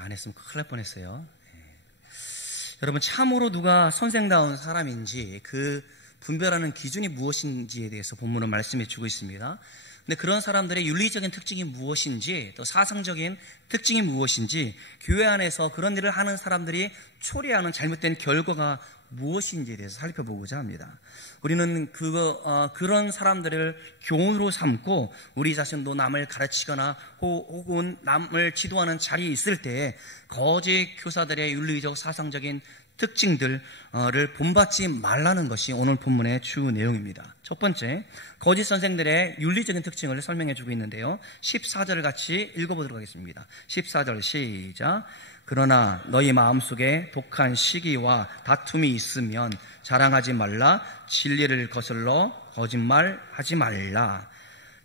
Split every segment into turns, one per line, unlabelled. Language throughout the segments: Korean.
안 했으면 큰일 날 뻔했어요. 예. 여러분 참으로 누가 선생다운 사람인지 그 분별하는 기준이 무엇인지에 대해서 본문은 말씀해 주고 있습니다. 근데 그런 사람들의 윤리적인 특징이 무엇인지 또 사상적인 특징이 무엇인지 교회 안에서 그런 일을 하는 사람들이 초래하는 잘못된 결과가 무엇인지에 대해서 살펴보고자 합니다. 우리는 그거, 어, 그런 사람들을 교훈으로 삼고 우리 자신도 남을 가르치거나 혹은 남을 지도하는 자리에 있을 때 거짓 교사들의 윤리적 사상적인 특징들을 본받지 말라는 것이 오늘 본문의 주 내용입니다. 첫 번째, 거짓 선생들의 윤리적인 특징을 설명해 주고 있는데요. 14절을 같이 읽어보도록 하겠습니다. 14절 시작. 그러나 너희 마음속에 독한 시기와 다툼이 있으면 자랑하지 말라. 진리를 거슬러 거짓말하지 말라.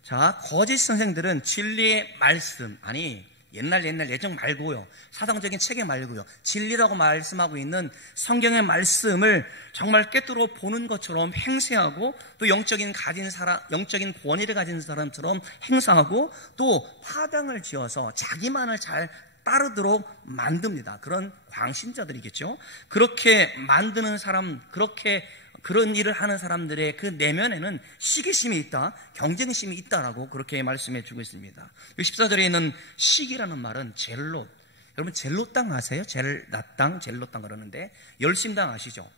자, 거짓 선생들은 진리의 말씀, 아니, 옛날 옛날 예정 말고요. 사상적인 체계 말고요. 진리라고 말씀하고 있는 성경의 말씀을 정말 꿰뚫어 보는 것처럼 행세하고 또 영적인 가진 사람, 영적인 권위를 가진 사람처럼 행사하고 또 화병을 지어서 자기만을 잘 따르도록 만듭니다. 그런 광신자들이겠죠. 그렇게 만드는 사람, 그렇게 그런 일을 하는 사람들의 그 내면에는 시기심이 있다, 경쟁심이 있다라고 그렇게 말씀해 주고 있습니다. 14절에 있는 시기라는 말은 젤롯. 여러분 젤롯 땅 아세요? 젤낫 땅, 젤롯 땅 그러는데 열심당 아시죠?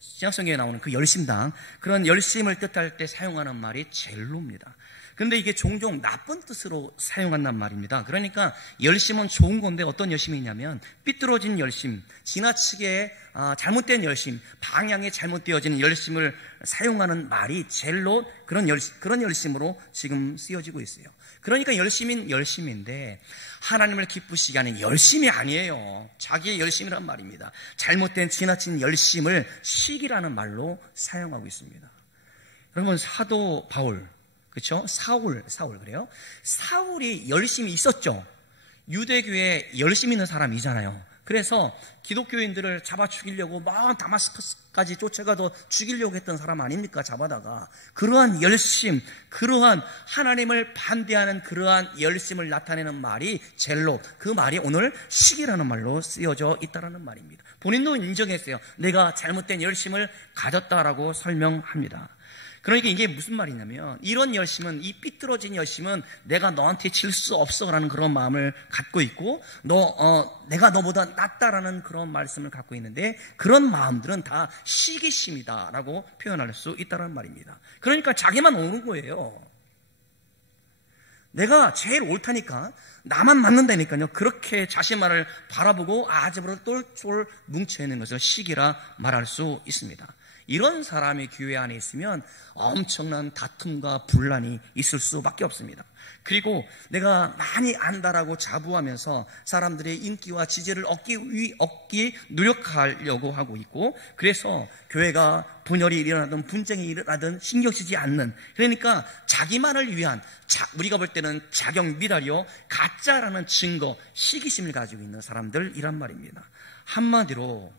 신약성경에 나오는 그 열심당 그런 열심을 뜻할 때 사용하는 말이 젤로입니다. 근데 이게 종종 나쁜 뜻으로 사용한단 말입니다. 그러니까 열심은 좋은 건데 어떤 열심이냐면 삐뚤어진 열심, 지나치게 아, 잘못된 열심, 방향이 잘못되어지는 열심을 사용하는 말이 젤로 그런 열심, 그런 열심으로 지금 쓰여지고 있어요. 그러니까 열심인 열심인데 하나님을 기쁘시게 하는 열심이 아니에요. 자기의 열심이란 말입니다. 잘못된 지나친 열심을 시기라는 말로 사용하고 있습니다. 여러분 사도 바울 그렇죠? 사울, 사울 그래요? 사울이 열심히 있었죠. 유대교에 열심 있는 사람이잖아요. 그래서 기독교인들을 잡아 죽이려고 막 다마스커스까지 쫓아가도 죽이려고 했던 사람 아닙니까? 잡아다가 그러한 열심, 그러한 하나님을 반대하는 그러한 열심을 나타내는 말이 젤로 그 말이 오늘 시기라는 말로 쓰여져 있다라는 말입니다. 본인도 인정했어요. 내가 잘못된 열심을 가졌다라고 설명합니다. 그러니까 이게 무슨 말이냐면 이런 열심은 이 삐뚤어진 열심은 내가 너한테 질 수 없어라는 그런 마음을 갖고 있고 너 어, 내가 너보다 낫다라는 그런 말씀을 갖고 있는데 그런 마음들은 다 시기심이다라고 표현할 수 있다는 말입니다. 그러니까 자기만 오는 거예요. 내가 제일 옳다니까 나만 맞는다니까요. 그렇게 자신만을 바라보고 아집으로 똘똘 뭉쳐 있는 것을 시기라 말할 수 있습니다. 이런 사람이 교회 안에 있으면 엄청난 다툼과 분란이 있을 수밖에 없습니다. 그리고 내가 많이 안다라고 자부하면서 사람들의 인기와 지지를 얻기 위 얻기 노력하려고 하고 있고 그래서 교회가 분열이 일어나든 분쟁이 일어나든 신경 쓰지 않는 그러니까 자기만을 위한 자, 우리가 볼 때는 자격 미달이요 가짜라는 증거 시기심을 가지고 있는 사람들이란 말입니다. 한마디로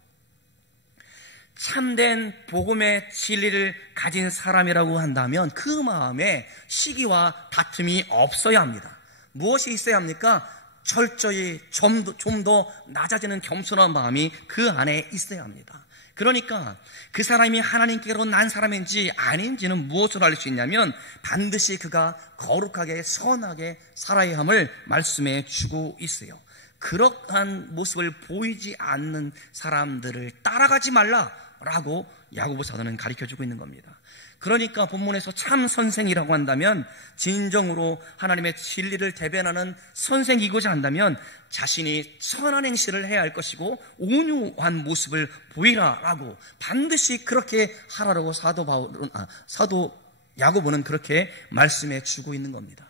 참된 복음의 진리를 가진 사람이라고 한다면 그 마음에 시기와 다툼이 없어야 합니다. 무엇이 있어야 합니까? 철저히 좀 더, 좀 더 낮아지는 겸손한 마음이 그 안에 있어야 합니다. 그러니까 그 사람이 하나님께로 난 사람인지 아닌지는 무엇으로 알 수 있냐면 반드시 그가 거룩하게 선하게 살아야 함을 말씀해 주고 있어요. 그러한 모습을 보이지 않는 사람들을 따라가지 말라 라고 야고보 사도는 가르쳐 주고 있는 겁니다. 그러니까 본문에서 참 선생이라고 한다면 진정으로 하나님의 진리를 대변하는 선생이고자 한다면 자신이 선한 행실을 해야 할 것이고 온유한 모습을 보이라라고 반드시 그렇게 하라고 사도 바울은 아, 사도 야고보는 그렇게 말씀해 주고 있는 겁니다.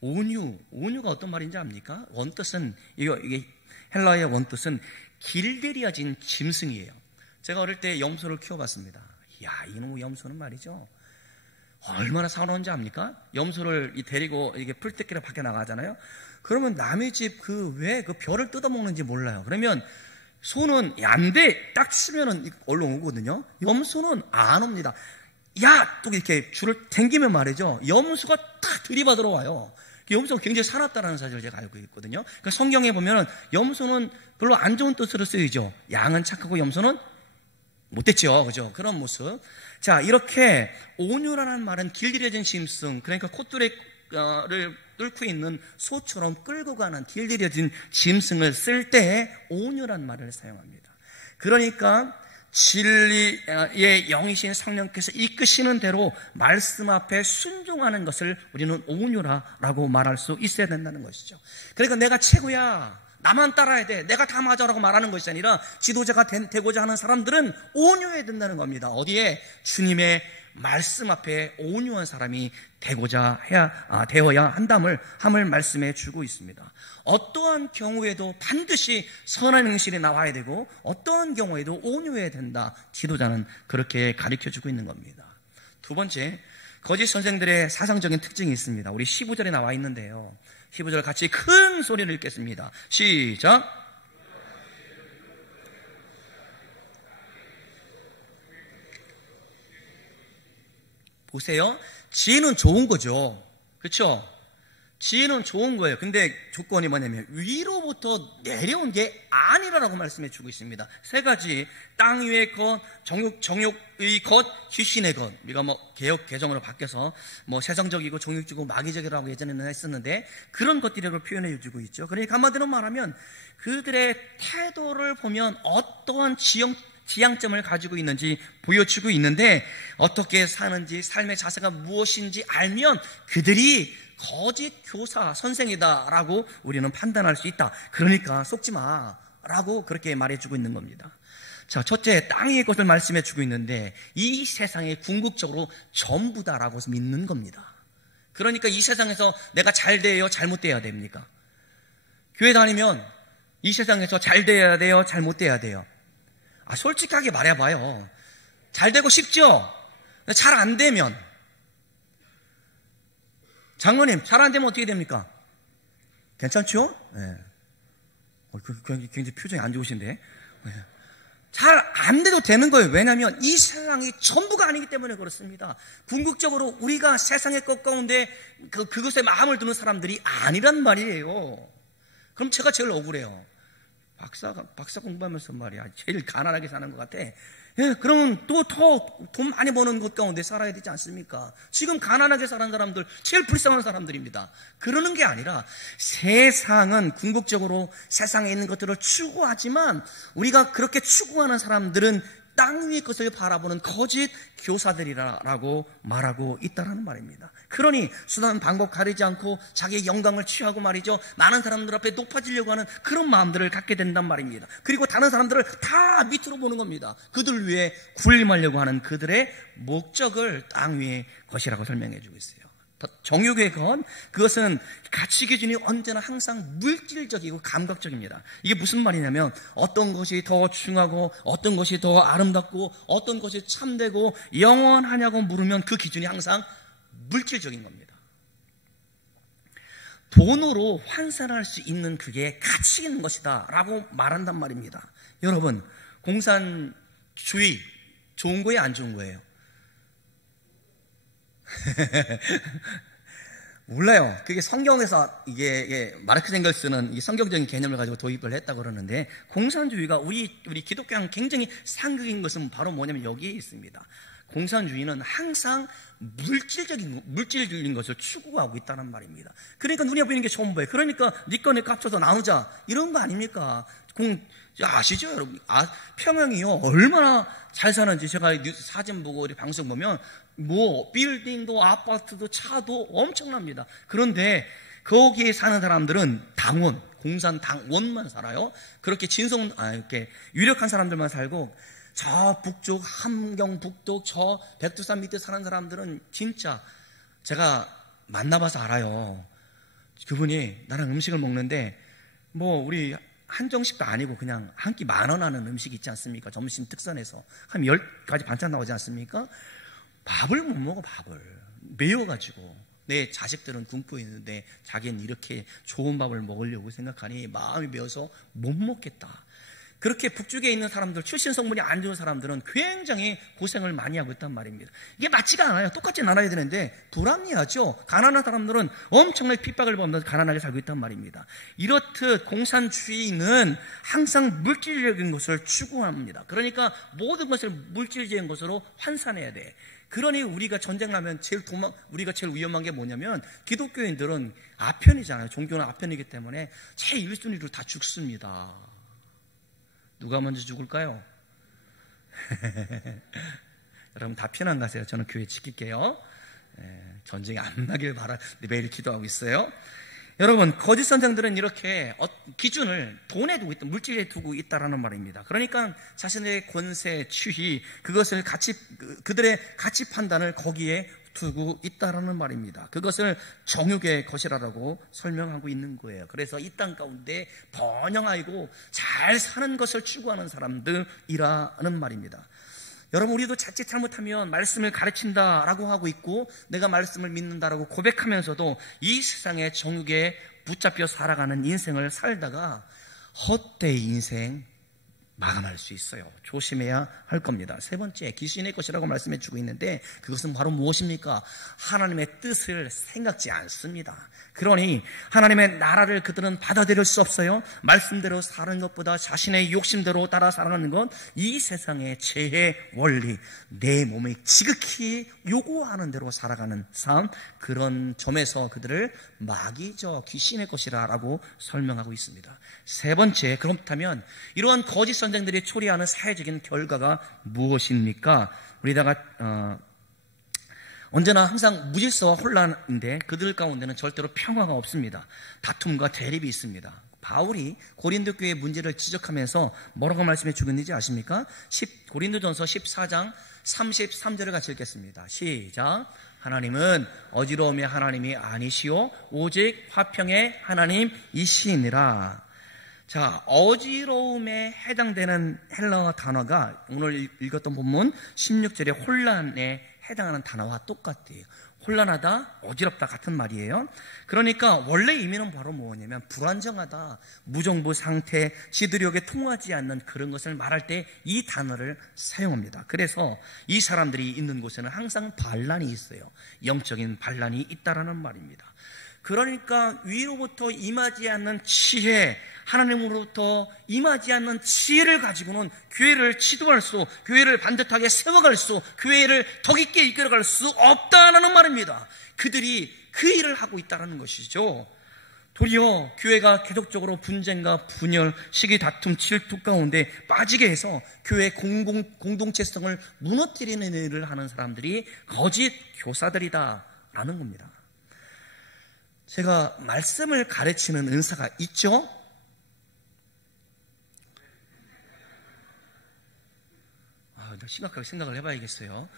온유, 온유가 어떤 말인지 압니까? 원뜻은, 이거, 이게 헬라의 원뜻은 길들여진 짐승이에요. 제가 어릴 때 염소를 키워봤습니다. 이야, 이놈의 염소는 말이죠. 얼마나 사나운지 압니까? 염소를 데리고 이게 풀떼기를 밖에 나가잖아요. 그러면 남의 집 그 왜그 벼를 뜯어먹는지 몰라요. 그러면 소는 얀데 딱 치면은 얼른 오거든요. 염소는 안 옵니다. 야! 또 이렇게 줄을 당기면 말이죠. 염소가 딱 들이받으러 와요. 염소가 굉장히 살았다는 사실을 제가 알고 있거든요. 그러니까 성경에 보면 염소는 별로 안 좋은 뜻으로 쓰이죠. 양은 착하고 염소는 못됐죠. 그죠? 그런 모습. 자, 이렇게 온유라는 말은 길들여진 짐승, 그러니까 콧뚜레를 뚫고 있는 소처럼 끌고 가는 길들여진 짐승을 쓸 때 온유란 말을 사용합니다. 그러니까 진리의 영이신 성령께서 이끄시는 대로 말씀 앞에 순종하는 것을 우리는 온유라라고 말할 수 있어야 된다는 것이죠. 그러니까 내가 최고야. 나만 따라야 돼. 내가 다 맞아라고 말하는 것이 아니라 지도자가 되고자 하는 사람들은 온유해야 된다는 겁니다. 어디에? 주님의 말씀 앞에 온유한 사람이 되고자 해야, 아, 되어야 한담을, 함을 말씀해 주고 있습니다. 어떠한 경우에도 반드시 선한 행실이 나와야 되고, 어떠한 경우에도 온유해야 된다. 지도자는 그렇게 가르쳐 주고 있는 겁니다. 두 번째, 거짓 선생들의 사상적인 특징이 있습니다. 우리 15절에 나와 있는데요. 15절 같이 큰 소리를 읽겠습니다. 시작! 보세요. 지혜는 좋은 거죠. 그렇죠? 지혜는 좋은 거예요. 근데 조건이 뭐냐면 위로부터 내려온 게 아니라라고 말씀해 주고 있습니다. 세 가지 땅 위의 것, 정욕 정욕의 것, 귀신의 것. 우리가 뭐 개혁 개정으로 바뀌어서 뭐 세상적이고 정욕적이고 마귀적이라고 예전에는 했었는데 그런 것들이라고 표현해 주고 있죠. 그러니까 한마디로 말하면 그들의 태도를 보면 어떠한 지형 지향점을 가지고 있는지 보여주고 있는데 어떻게 사는지 삶의 자세가 무엇인지 알면 그들이 거짓 교사 선생이다라고 우리는 판단할 수 있다. 그러니까 속지 마라고 그렇게 말해주고 있는 겁니다. 자, 첫째 땅의 것을 말씀해 주고 있는데 이 세상에 궁극적으로 전부다라고 믿는 겁니다. 그러니까 이 세상에서 내가 잘 돼요, 잘못돼야 됩니까? 교회 다니면 이 세상에서 잘 돼야 돼요, 잘못돼야 돼요. 아, 솔직하게 말해봐요. 잘 되고 싶죠? 잘 안 되면. 장로님, 잘 안 되면 어떻게 됩니까? 괜찮죠? 네. 어, 그, 그, 굉장히 표정이 안 좋으신데. 네. 잘안 돼도 되는 거예요. 왜냐하면 이 세상이 전부가 아니기 때문에 그렇습니다. 궁극적으로 우리가 세상의 것 가운데 그, 그것에 마음을 두는 사람들이 아니란 말이에요. 그럼 제가 제일 억울해요. 박사, 박사 공부하면서 말이야. 제일 가난하게 사는 것 같아. 예, 그러면 또 더 돈 많이 버는 것 가운데 살아야 되지 않습니까? 지금 가난하게 사는 사람들, 제일 불쌍한 사람들입니다. 그러는 게 아니라 세상은 궁극적으로 세상에 있는 것들을 추구하지만 우리가 그렇게 추구하는 사람들은 땅 위의 것을 바라보는 거짓 교사들이라고 말하고 있다는 말입니다. 그러니 수단 방법 가리지 않고 자기의 영광을 취하고 말이죠. 많은 사람들 앞에 높아지려고 하는 그런 마음들을 갖게 된단 말입니다. 그리고 다른 사람들을 다 밑으로 보는 겁니다. 그들 위해 군림하려고 하는 그들의 목적을 땅 위의 것이라고 설명해 주고 있어요. 정욕의 건 그것은 가치 기준이 언제나 항상 물질적이고 감각적입니다. 이게 무슨 말이냐면 어떤 것이 더 중하고 어떤 것이 더 아름답고 어떤 것이 참되고 영원하냐고 물으면 그 기준이 항상 물질적인 겁니다. 돈으로 환산할 수 있는 그게 가치 있는 것이다 라고 말한단 말입니다. 여러분 공산주의 좋은 거예요 안 좋은 거예요? 몰라요. 그게 성경에서 이게, 이게 마르크 이 성경적인 개념을 가지고 도입을 했다 그러는데 공산주의가 우리 우리 기독교랑 굉장히 상극인 것은 바로 뭐냐면 여기에 있습니다. 공산주의는 항상 물질적인 물질적인 것을 추구하고 있다는 말입니다. 그러니까 눈에 보이는 게 전부예요. 그러니까 니꺼 네 값쳐서 나누자 이런 거 아닙니까? 공 아시죠, 여러분? 아, 평양이요 얼마나 잘 사는지 제가 사진 보고 우리 방송 보면 뭐 빌딩도 아파트도 차도 엄청납니다. 그런데 거기에 사는 사람들은 당원, 공산 당원만 살아요. 그렇게 진성 아 이렇게 유력한 사람들만 살고 저 북쪽 함경 북쪽 저 백두산 밑에 사는 사람들은 진짜 제가 만나봐서 알아요. 그분이 나랑 음식을 먹는데 뭐 우리 한정식도 아니고 그냥 한 끼 만 원 하는 음식 있지 않습니까? 점심 특선에서 한 열 가지 반찬 나오지 않습니까? 밥을 못 먹어 밥을 매워가지고 내 자식들은 굶고 있는데 자기는 이렇게 좋은 밥을 먹으려고 생각하니 마음이 매워서 못 먹겠다. 그렇게 북쪽에 있는 사람들, 출신 성분이 안 좋은 사람들은 굉장히 고생을 많이 하고 있단 말입니다. 이게 맞지가 않아요. 똑같이 나눠야 되는데 불합리하죠. 가난한 사람들은 엄청나게 핍박을 받으면서 가난하게 살고 있단 말입니다. 이렇듯 공산주의는 항상 물질적인 것을 추구합니다. 그러니까 모든 것을 물질적인 것으로 환산해야 돼. 그러니 우리가 전쟁 나면 제일 도망, 우리가 제일 위험한 게 뭐냐면 기독교인들은 아편이잖아요. 종교는 아편이기 때문에 제일 1순위로 다 죽습니다. 누가 먼저 죽을까요? 여러분 다 편안 가세요. 저는 교회 지킬게요. 예, 전쟁이 안 나길 바라 매일 기도하고 있어요. 여러분 거짓 선생들은 이렇게 어, 기준을 돈에 두고 있다, 물질에 두고 있다라는 말입니다. 그러니까 자신의 권세, 추희 그것을 가치 그, 그들의 가치 판단을 거기에 두고 있다라는 말입니다. 그것을 정욕의 것이라고 설명하고 있는 거예요. 그래서 이 땅 가운데 번영하고 잘 사는 것을 추구하는 사람들이라는 말입니다. 여러분 우리도 자칫 잘못하면 말씀을 가르친다라고 하고 있고 내가 말씀을 믿는다라고 고백하면서도 이 세상의 정욕에 붙잡혀 살아가는 인생을 살다가 헛되이 인생 마감할 수 있어요. 조심해야 할 겁니다. 세 번째, 귀신의 것이라고 말씀해 주고 있는데 그것은 바로 무엇입니까? 하나님의 뜻을 생각지 않습니다. 그러니 하나님의 나라를 그들은 받아들일 수 없어요. 말씀대로 사는 것보다 자신의 욕심대로 따라 살아가는 건 이 세상의 죄의 원리, 내 몸에 지극히 요구하는 대로 살아가는 삶, 그런 점에서 그들을 마귀저 귀신의 것이라라고 설명하고 있습니다. 세 번째, 그렇다면 이러한 거짓 선 생들이 초래하는 사회적인 결과가 무엇입니까? 우리다가 어, 언제나 항상 무질서와 혼란인데 그들 가운데는 절대로 평화가 없습니다. 다툼과 대립이 있습니다. 바울이 고린도 교회의 문제를 지적하면서 뭐라고 말씀해 주겠는지 아십니까? 10, 고린도전서 14장 33절을 같이 읽겠습니다. 시작. 하나님은 어지러움의 하나님이 아니시오 오직 화평의 하나님이시니라. 자, 어지러움에 해당되는 헬라어 단어가 오늘 읽었던 본문 16절의 혼란에 해당하는 단어와 똑같아요. 혼란하다, 어지럽다 같은 말이에요. 그러니까 원래 의미는 바로 뭐냐면 불안정하다, 무정부 상태, 지도력에 통하지 않는 그런 것을 말할 때 이 단어를 사용합니다. 그래서 이 사람들이 있는 곳에는 항상 반란이 있어요. 영적인 반란이 있다라는 말입니다. 그러니까 위로부터 임하지 않는 지혜, 하나님으로부터 임하지 않는 지혜를 가지고는 교회를 치도할 수, 교회를 반듯하게 세워갈 수, 교회를 더 깊게 이끌어갈 수 없다는 말입니다. 그들이 그 일을 하고 있다는 것이죠. 도리어 교회가 계속적으로 분쟁과 분열, 시기 다툼, 질투 가운데 빠지게 해서 교회 공공, 공동체성을 무너뜨리는 일을 하는 사람들이 거짓 교사들이다라는 겁니다. 제가 말씀을 가르치는 은사가 있죠? 아, 심각하게 생각을 해봐야겠어요.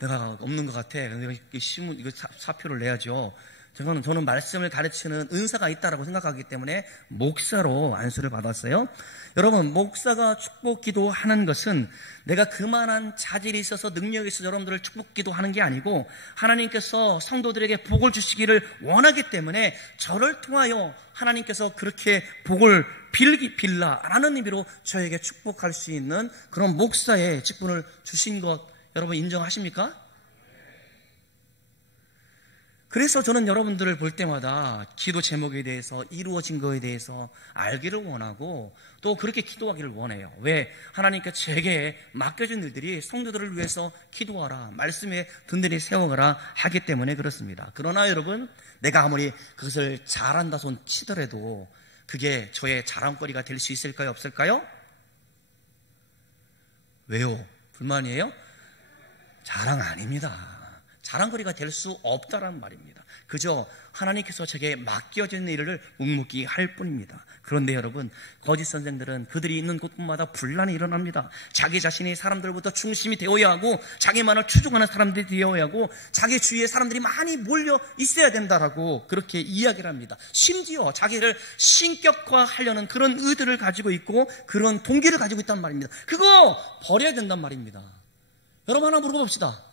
내가 없는 것 같아. 내가 이거 사표를 내야죠. 저는, 저는 말씀을 가르치는 은사가 있다라고 생각하기 때문에 목사로 안수를 받았어요. 여러분, 목사가 축복 기도하는 것은 내가 그만한 자질이 있어서 능력이 있어서 여러분들을 축복 기도하는 게 아니고 하나님께서 성도들에게 복을 주시기를 원하기 때문에 저를 통하여 하나님께서 그렇게 복을 빌기 빌라라는 의미로 저에게 축복할 수 있는 그런 목사의 직분을 주신 것 여러분 인정하십니까? 그래서 저는 여러분들을 볼 때마다 기도 제목에 대해서 이루어진 것에 대해서 알기를 원하고 또 그렇게 기도하기를 원해요. 왜? 하나님께 제게 맡겨진 일들이 성도들을 위해서 기도하라. 말씀에 든든히 세워가라 하기 때문에 그렇습니다. 그러나 여러분, 내가 아무리 그것을 잘한다 손 치더라도 그게 저의 자랑거리가 될 수 있을까요? 없을까요? 왜요? 불만이에요? 자랑 아닙니다. 자랑거리가 될 수 없다란 말입니다. 그저 하나님께서 제게 맡겨진 일을 묵묵히 할 뿐입니다. 그런데 여러분, 거짓 선생들은 그들이 있는 곳마다 분란이 일어납니다. 자기 자신이 사람들부터 중심이 되어야 하고, 자기만을 추종하는 사람들이 되어야 하고, 자기 주위에 사람들이 많이 몰려 있어야 된다라고 그렇게 이야기를 합니다. 심지어 자기를 신격화하려는 그런 의도를 가지고 있고, 그런 동기를 가지고 있단 말입니다. 그거 버려야 된단 말입니다. 여러분 하나 물어봅시다.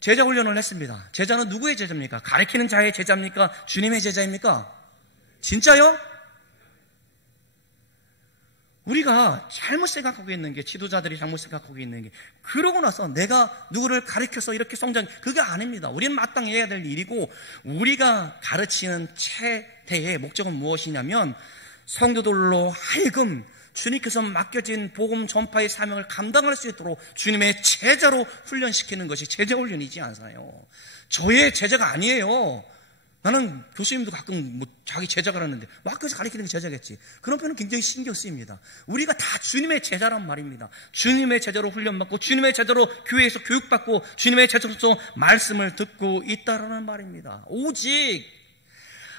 제자 훈련을 했습니다. 제자는 누구의 제자입니까? 가르치는 자의 제자입니까? 주님의 제자입니까? 진짜요? 우리가 잘못 생각하고 있는 게 지도자들이 잘못 생각하고 있는 게 그러고 나서 내가 누구를 가르쳐서 이렇게 성장 그게 아닙니다. 우리는 마땅히 해야 될 일이고 우리가 가르치는 최대의 목적은 무엇이냐면 성도들로 하여금 주님께서 맡겨진 복음 전파의 사명을 감당할 수 있도록 주님의 제자로 훈련시키는 것이 제자 훈련이지 않아요. 저의 제자가 아니에요. 나는 교수님도 가끔 뭐 자기 제자가 라는데 학교에서 가르치는 게 제자겠지. 그런 표현은 굉장히 신경 쓰입니다. 우리가 다 주님의 제자란 말입니다. 주님의 제자로 훈련받고 주님의 제자로 교회에서 교육받고 주님의 제자로서 말씀을 듣고 있다라는 말입니다. 오직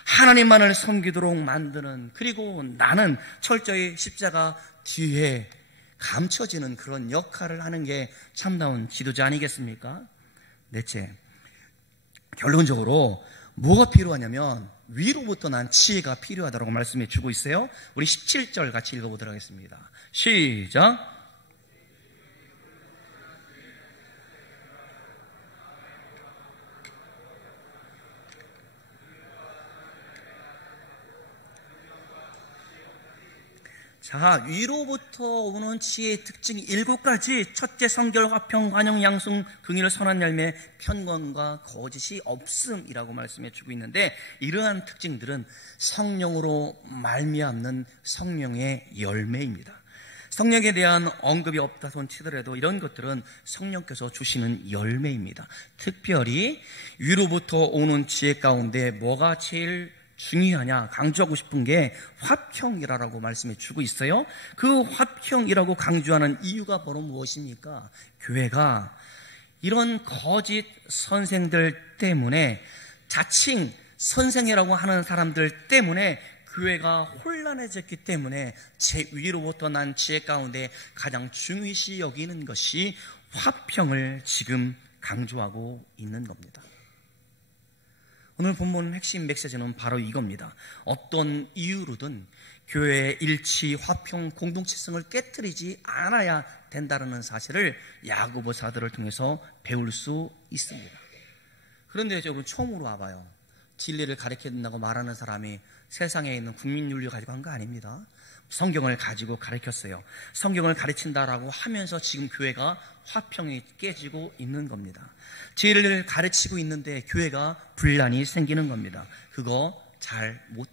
하나님만을 섬기도록 만드는 그리고 나는 철저히 십자가 뒤에 감춰지는 그런 역할을 하는 게 참다운 지도자 아니겠습니까? 넷째, 결론적으로 뭐가 필요하냐면 위로부터 난 지혜가 필요하다고 말씀해 주고 있어요. 우리 17절 같이 읽어보도록 하겠습니다. 시작. 자, 위로부터 오는 지혜의 특징이 일곱 가지. 첫째, 성결, 화평, 관용, 양승, 긍일, 선한 열매, 편권과 거짓이 없음이라고 말씀해 주고 있는데 이러한 특징들은 성령으로 말미암는 성령의 열매입니다. 성령에 대한 언급이 없다 손 치더라도 이런 것들은 성령께서 주시는 열매입니다. 특별히 위로부터 오는 지혜 가운데 뭐가 제일 중요하냐 강조하고 싶은 게 화평이라고 말씀해 주고 있어요. 그 화평이라고 강조하는 이유가 바로 무엇입니까? 교회가 이런 거짓 선생들 때문에 자칭 선생이라고 하는 사람들 때문에 교회가 혼란해졌기 때문에 제 위로부터 난 지혜 가운데 가장 중요시 여기는 것이 화평을 지금 강조하고 있는 겁니다. 오늘 본문 핵심 메시지는 바로 이겁니다. 어떤 이유로든 교회의 일치, 화평, 공동체성을 깨뜨리지 않아야 된다는 사실을 야구보사들을 통해서 배울 수 있습니다. 그런데 여러분 처음으로 와봐요. 진리를 가르쳐 준다고 말하는 사람이 세상에 있는 국민윤리 가지고 한 거 아닙니다. 성경을 가지고 가르쳤어요. 성경을 가르친다라고 하면서 지금 교회가 화평이 깨지고 있는 겁니다. 진리를 가르치고 있는데 교회가 분란이 생기는 겁니다. 그거 잘못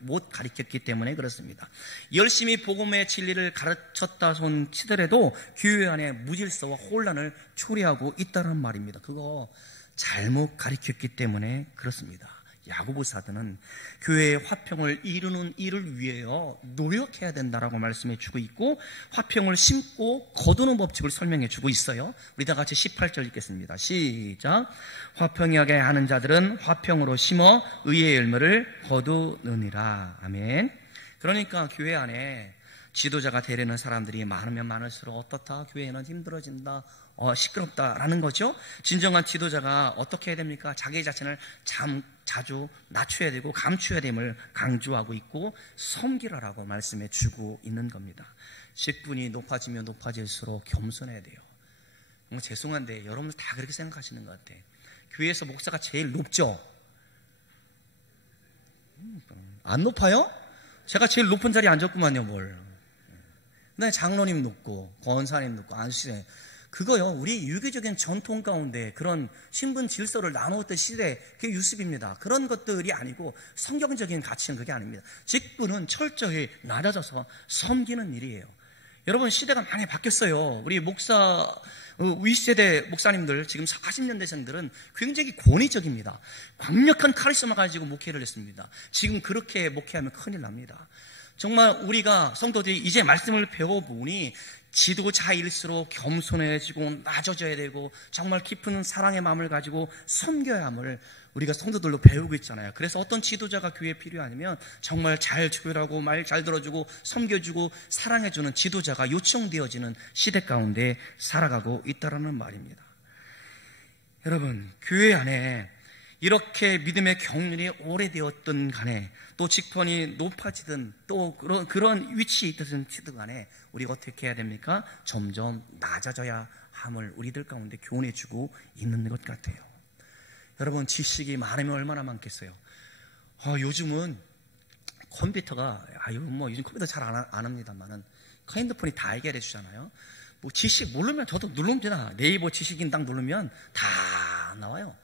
못 가르쳤기 때문에 그렇습니다. 열심히 복음의 진리를 가르쳤다 손 치더라도 교회 안에 무질서와 혼란을 초래하고 있다는 말입니다. 그거 잘못 가르쳤기 때문에 그렇습니다. 야구부사들은 교회의 화평을 이루는 일을 위하여 노력해야 된다라고 말씀해 주고 있고 화평을 심고 거두는 법칙을 설명해 주고 있어요. 우리 다 같이 18절 읽겠습니다. 시작. 화평하게 하는 자들은 화평으로 심어 의의 열매를 거두느니라. 아멘. 그러니까 교회 안에 지도자가 되려는 사람들이 많으면 많을수록 어떻다? 교회는 힘들어진다. 어, 시끄럽다라는 거죠. 진정한 지도자가 어떻게 해야 됩니까? 자기 자신을 참, 자주 낮춰야 되고 감춰야 됨을 강조하고 있고 섬기라라고 말씀해 주고 있는 겁니다. 직분이 높아지면 높아질수록 겸손해야 돼요. 뭐 죄송한데 여러분들 다 그렇게 생각하시는 것 같아. 교회에서 목사가 제일 높죠? 음, 안 높아요? 제가 제일 높은 자리에 앉았구만요, 뭘. 근데 장로님 높고 권사님 높고 안수생 그거요 우리 유교적인 전통 가운데 그런 신분 질서를 나누었던 시대 그게 유습입니다. 그런 것들이 아니고 성경적인 가치는 그게 아닙니다. 직분은 철저히 낮아져서 섬기는 일이에요. 여러분 시대가 많이 바뀌었어요. 우리 목사 어, 윗세대 목사님들 지금 40년대생들은 굉장히 권위적입니다. 강력한 카리스마 가지고 목회를 했습니다. 지금 그렇게 목회하면 큰일 납니다. 정말 우리가 성도들이 이제 말씀을 배워보니 지도자일수록 겸손해지고 낮아져야 되고 정말 깊은 사랑의 마음을 가지고 섬겨야 함을 우리가 성도들로 배우고 있잖아요. 그래서 어떤 지도자가 교회에 필요하냐면 정말 잘 조율하고 말 잘 들어주고 섬겨주고 사랑해주는 지도자가 요청되어지는 시대 가운데 살아가고 있다라는 말입니다. 여러분, 교회 안에 이렇게 믿음의 경륜이 오래되었던 간에 또 직분이 높아지든 또 그런, 그런 위치에 있든 치든 간에 우리가 어떻게 해야 됩니까? 점점 낮아져야 함을 우리들 가운데 교훈해주고 있는 것 같아요. 여러분 지식이 많으면 얼마나 많겠어요. 아, 요즘은 컴퓨터가 아유 뭐 요즘 컴퓨터 잘 안 안 합니다만은 핸드폰이 다 해결해 주잖아요. 뭐 지식 모르면 저도 누르면 되나 네이버 지식인 딱 누르면 다 나와요.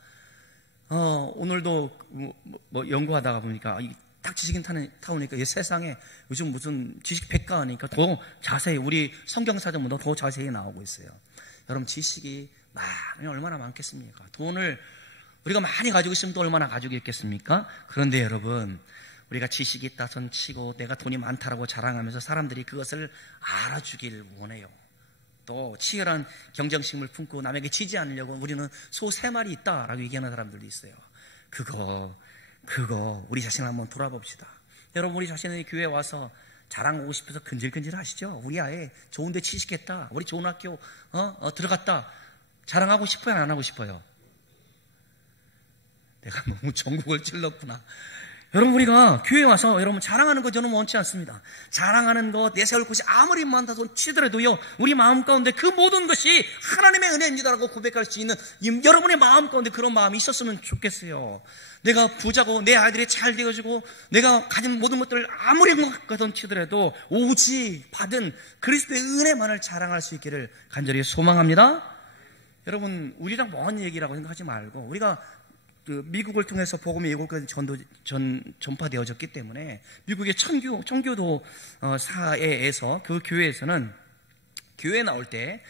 어, 오늘도 뭐, 뭐 연구하다가 보니까 딱 지식인 타는, 타오니까 이 세상에 요즘 무슨 지식 백과하니까 더 자세히 우리 성경사전보다 더 자세히 나오고 있어요. 여러분 지식이 많이 얼마나 많겠습니까? 돈을 우리가 많이 가지고 있으면 또 얼마나 가지고 있겠습니까? 그런데 여러분 우리가 지식이 있다 선 치고 내가 돈이 많다라고 자랑하면서 사람들이 그것을 알아주길 원해요. 또 치열한 경쟁심을 품고 남에게 지지 않으려고 우리는 소 세 마리 있다라고 얘기하는 사람들도 있어요. 그거 그거 우리 자신을 한번 돌아봅시다. 여러분 우리 자신이 교회 와서 자랑하고 싶어서 근질근질 하시죠? 우리 아예 좋은데 치시겠다. 우리 좋은 학교 어? 어, 들어갔다. 자랑하고 싶어요? 안 하고 싶어요? 내가 너무 전국을 찔렀구나. 여러분 우리가 교회 와서 여러분 자랑하는 거 저는 원치 않습니다. 자랑하는 것 내세울 곳이 아무리 많다고 치더라도요 우리 마음 가운데 그 모든 것이 하나님의 은혜입니다라고 고백할 수 있는 여러분의 마음 가운데 그런 마음이 있었으면 좋겠어요. 내가 부자고 내 아이들이 잘 되어지고 내가 가진 모든 것들을 아무리 행복하던 치더라도 오지 받은 그리스도의 은혜만을 자랑할 수 있기를 간절히 소망합니다. 여러분 우리랑 먼 얘기라고 생각하지 말고 우리가 그 미국을 통해서 복음이 외국까지 전도 전 전파되어졌기 때문에 미국의 청교 청교도 어, 사회에서 그 교회에서는 교회 나올 때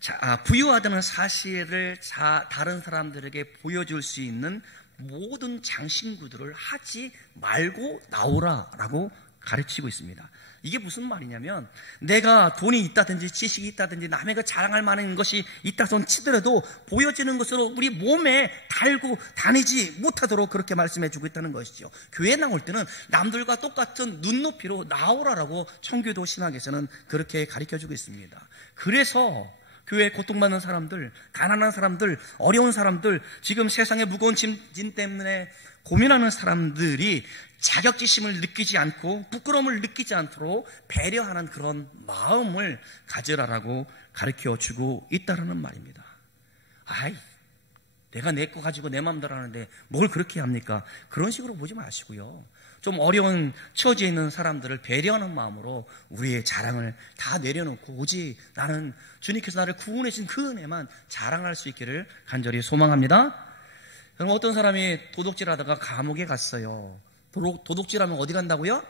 자, 아, 부유하다는 사실을 자, 다른 사람들에게 보여줄 수 있는 모든 장신구들을 하지 말고 나오라라고 가르치고 있습니다. 이게 무슨 말이냐면 내가 돈이 있다든지 지식이 있다든지 남에게 자랑할 만한 것이 있다 손 치더라도 보여지는 것으로 우리 몸에 달고 다니지 못하도록 그렇게 말씀해 주고 있다는 것이죠. 교회 나올 때는 남들과 똑같은 눈높이로 나오라라고 청교도 신학에서는 그렇게 가르쳐 주고 있습니다. 그래서 교회 고통받는 사람들, 가난한 사람들, 어려운 사람들, 지금 세상의 무거운 짐 때문에 고민하는 사람들이 자격지심을 느끼지 않고 부끄러움을 느끼지 않도록 배려하는 그런 마음을 가져라라고 가르쳐 주고 있다라는 말입니다. 아이, 내가 내 거 가지고 내 마음대로 하는데 뭘 그렇게 합니까? 그런 식으로 보지 마시고요. 좀 어려운 처지에 있는 사람들을 배려하는 마음으로 우리의 자랑을 다 내려놓고 오직 나는 주님께서 나를 구원해 주신 그 은혜만 자랑할 수 있기를 간절히 소망합니다. 그럼 어떤 사람이 도둑질 하다가 감옥에 갔어요. 도둑, 도둑질 하면 어디 간다고요?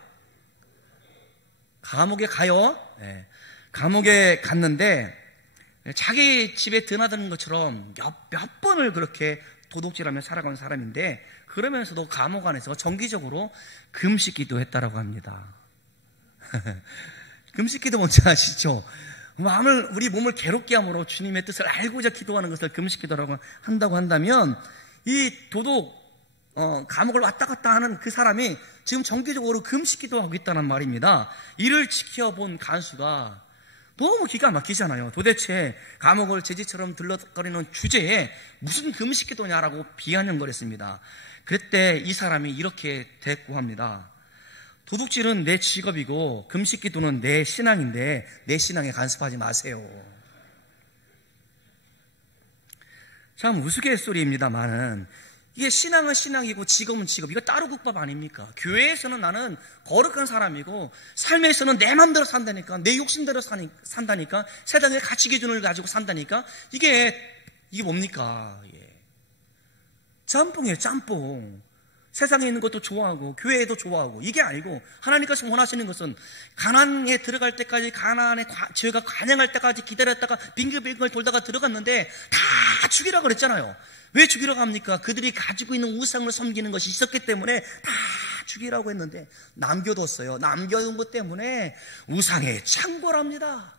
감옥에 가요. 네. 감옥에 갔는데 자기 집에 드나드는 것처럼 몇, 몇 번을 그렇게 도둑질하며 살아가는 사람인데 그러면서도 감옥 안에서 정기적으로 금식기도 했다라고 합니다. 금식기도 뭔지 아시죠? 마음을 우리 몸을 괴롭게 함으로 주님의 뜻을 알고자 기도하는 것을 금식기도라고 한다고 한다면 이 도둑 어, 감옥을 왔다 갔다 하는 그 사람이 지금 정기적으로 금식기도 하고 있다는 말입니다. 이를 지켜본 간수가 너무 기가 막히잖아요. 도대체 감옥을 제지처럼 들러거리는 주제에 무슨 금식기도냐라고 비아냥거렸습니다. 그때 이 사람이 이렇게 대꾸합니다. 도둑질은 내 직업이고 금식기도는 내 신앙인데 내 신앙에 간섭하지 마세요. 참 우스갯소리입니다만은 이게 신앙은 신앙이고 직업은 직업. 이거 따로 국밥 아닙니까? 교회에서는 나는 거룩한 사람이고 삶에서는 내 마음대로 산다니까 내 욕심대로 사니, 산다니까 세상의 가치 기준을 가지고 산다니까 이게 이게 뭡니까? 예. 짬뽕이에요 짬뽕. 세상에 있는 것도 좋아하고 교회에도 좋아하고 이게 아니고 하나님께서 원하시는 것은 가난에 들어갈 때까지 가난에 저희가 관행할 때까지 기다렸다가 빙글빙글 돌다가 들어갔는데 다 죽이라 그랬잖아요. 왜 죽이라고 합니까? 그들이 가지고 있는 우상을 섬기는 것이 있었기 때문에 다 죽이라고 했는데 남겨뒀어요. 남겨둔 것 때문에 우상에 창궐합니다.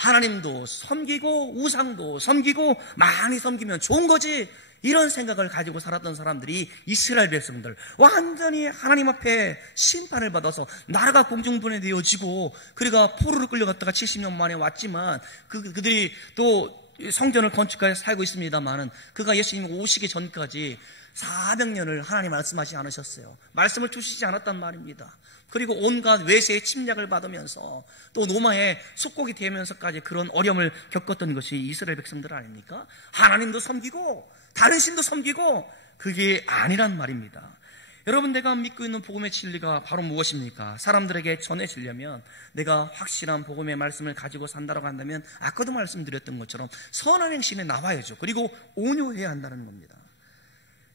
하나님도 섬기고 우상도 섬기고 많이 섬기면 좋은 거지. 이런 생각을 가지고 살았던 사람들이 이스라엘 백성들 완전히 하나님 앞에 심판을 받아서 나라가 공중분해 되어지고 그리가 포로를 끌려갔다가 70년 만에 왔지만 그, 그들이 또 성전을 건축하여 살고 있습니다만은 그가 예수님 오시기 전까지 400년을 하나님 말씀하지 않으셨어요. 말씀을 주시지 않았단 말입니다. 그리고 온갖 외세의 침략을 받으면서 또 노마의 속국이 되면서까지 그런 어려움을 겪었던 것이 이스라엘 백성들 아닙니까? 하나님도 섬기고 다른 신도 섬기고 그게 아니란 말입니다. 여러분 내가 믿고 있는 복음의 진리가 바로 무엇입니까? 사람들에게 전해지려면 내가 확실한 복음의 말씀을 가지고 산다고 한다면 아까도 말씀드렸던 것처럼 선한 행실에 나와야죠. 그리고 온유해야 한다는 겁니다.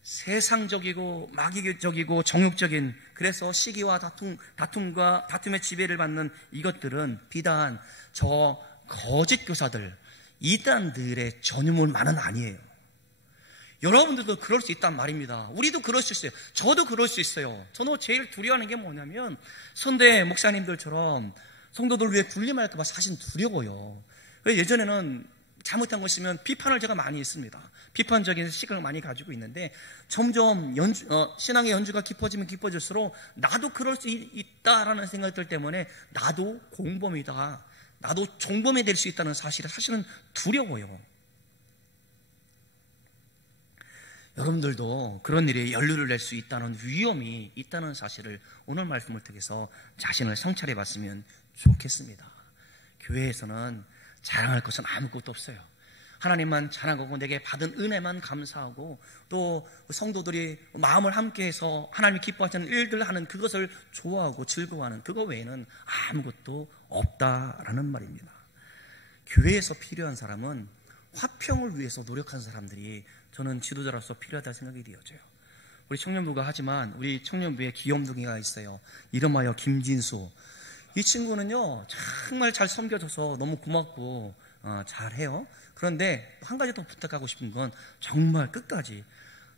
세상적이고 마귀적이고 정욕적인 그래서 시기와 다툼, 다툼과 다툼의 지배를 받는 이것들은 비단 저 거짓 교사들 이단들의 전유물만은 아니에요. 여러분들도 그럴 수 있단 말입니다. 우리도 그럴 수 있어요. 저도 그럴 수 있어요. 저는 제일 두려워하는 게 뭐냐면 선대 목사님들처럼 성도들 위해 군림할까봐 사실 두려워요. 예전에는 잘못한 거 있으면 비판을 제가 많이 했습니다. 비판적인 시각을 많이 가지고 있는데 점점 연주, 어, 신앙의 연주가 깊어지면 깊어질수록 나도 그럴 수 있다라는 생각들 때문에 나도 공범이다. 나도 종범이 될 수 있다는 사실에 사실은 두려워요. 여러분들도 그런 일에 연루를 낼 수 있다는 위험이 있다는 사실을 오늘 말씀을 통해서 자신을 성찰해 봤으면 좋겠습니다. 교회에서는 자랑할 것은 아무것도 없어요. 하나님만 자랑하고 내게 받은 은혜만 감사하고 또 성도들이 마음을 함께해서 하나님이 기뻐하시는 일들 하는 그것을 좋아하고 즐거워하는 그거 외에는 아무것도 없다라는 말입니다. 교회에서 필요한 사람은 화평을 위해서 노력한 사람들이 저는 지도자로서 필요하다 생각이 되어져요. 우리 청년부가 하지만 우리 청년부에 귀염둥이가 있어요. 이름하여 김진수. 이 친구는요 정말 잘 섬겨줘서 너무 고맙고 어, 잘해요. 그런데 한 가지 더 부탁하고 싶은 건 정말 끝까지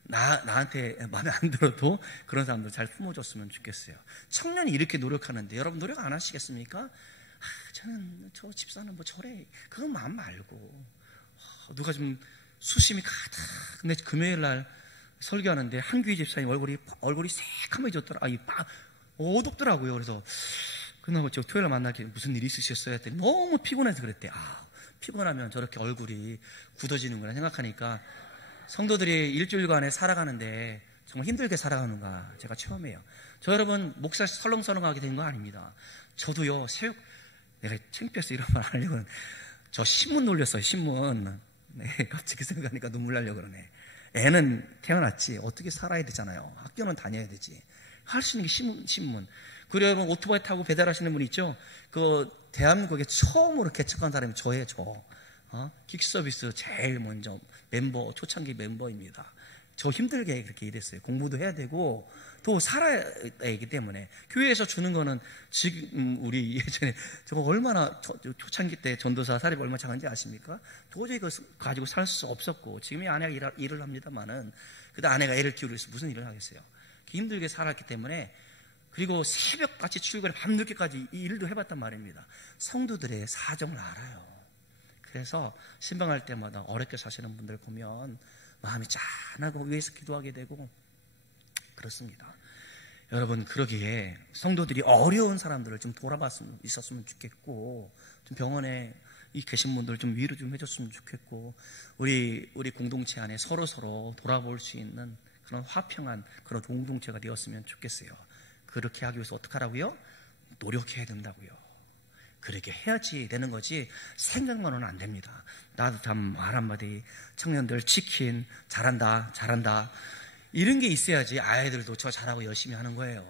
나, 나한테 마음에 안 들어도 그런 사람들 잘 품어줬으면 좋겠어요. 청년이 이렇게 노력하는데 여러분 노력 안 하시겠습니까? 아, 저는 저 집사는 뭐 저래. 그건 마음 말고. 어, 누가 좀 수심이 가득. 근데 금요일 날 설교하는데 한규희 집사님 얼굴이, 얼굴이 새카매졌더라. 아, 이 빠, 어둡더라고요. 그래서 그날 저 토요일 날 만나기 무슨 일이 있으셨어요? 했더니 너무 피곤해서 그랬대. 아, 피곤하면 저렇게 얼굴이 굳어지는구나 생각하니까 성도들이 일주일간에 살아가는데 정말 힘들게 살아가는가 제가 처음이에요. 저 여러분 목사 설렁설렁하게 된 거 아닙니다. 저도요 새벽 내가 창피해서 이런 말 하려고는 저 신문 놀렸어요 신문. 네, 갑자기 생각하니까 눈물 나려 그러네. 애는 태어났지 어떻게 살아야 되잖아요. 학교는 다녀야 되지. 할 수 있는 게 신문. 신문. 그리고 여러분 오토바이 타고 배달하시는 분 있죠? 그 대한민국에 처음으로 개척한 사람이 저예요, 저. 어? 킥서비스 제일 먼저 멤버, 초창기 멤버입니다. 저 힘들게 그렇게 일했어요. 공부도 해야 되고 또 살아야 되기 때문에 교회에서 주는 거는 지금 우리 예전에 저거 얼마나 초창기 때 전도사 사립 얼마 장한지 아십니까? 도저히 그 가지고 살 수 없었고 지금이 아내가 일을, 일을 합니다만은 그때 아내가 애를 키우기 위해서 무슨 일을 하겠어요? 힘들게 살았기 때문에 그리고 새벽같이 출근해 밤늦게까지 이 일도 해봤단 말입니다. 성도들의 사정을 알아요. 그래서 신방할 때마다 어렵게 사시는 분들 보면 마음이 짠하고 위에서 기도하게 되고 그렇습니다. 여러분 그러기에 성도들이 어려운 사람들을 좀 돌아봤으면 있었으면 좋겠고 좀 병원에 이 계신 분들 좀 위로 좀 해줬으면 좋겠고 우리 우리 공동체 안에 서로 서로 돌아볼 수 있는 그런 화평한 그런 공동체가 되었으면 좋겠어요. 그렇게 하기 위해서 어떻게 하라고요? 노력해야 된다고요. 그렇게 해야지 되는 거지 생각만으로는 안 됩니다. 참말 한마디 청년들 치킨 잘한다 잘한다 이런 게 있어야지 아이들도 저 잘하고 열심히 하는 거예요.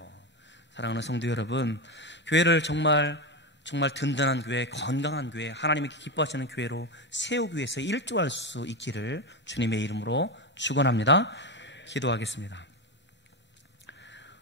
사랑하는 성도 여러분 교회를 정말 정말 든든한 교회, 건강한 교회, 하나님이 기뻐하시는 교회로 세우기 위해서 일조할 수 있기를 주님의 이름으로 축원합니다. 기도하겠습니다.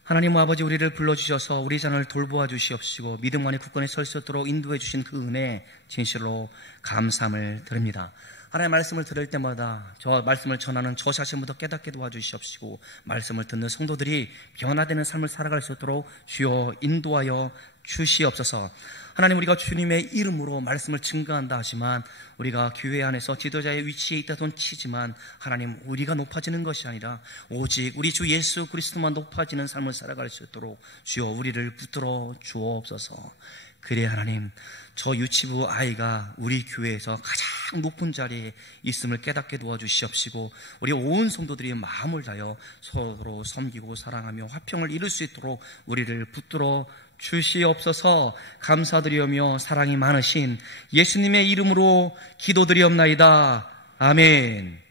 하나님 아버지 우리를 불러주셔서 우리 자녀를 돌보아 주시옵시고 믿음 안에 굳건히 설 수 있도록 인도해 주신 그 은혜 진실로 감사함을 드립니다. 하나님의 말씀을 들을 때마다 저 말씀을 전하는 저 자신부터 깨닫게 도와주시옵시고 말씀을 듣는 성도들이 변화되는 삶을 살아갈 수 있도록 주여 인도하여 주시옵소서. 하나님 우리가 주님의 이름으로 말씀을 증거한다 하지만 우리가 교회 안에서 지도자의 위치에 있다 돈 치지만 하나님 우리가 높아지는 것이 아니라 오직 우리 주 예수 그리스도만 높아지는 삶을 살아갈 수 있도록 주여 우리를 붙들어 주옵소서. 그래 하나님 저 유치부 아이가 우리 교회에서 가장 높은 자리에 있음을 깨닫게 도와주시옵시고 우리 온 성도들이 마음을 다여 서로 섬기고 사랑하며 화평을 이룰 수 있도록 우리를 붙들어 주시옵소서 감사드리오며 사랑이 많으신 예수님의 이름으로 기도드리옵나이다. 아멘.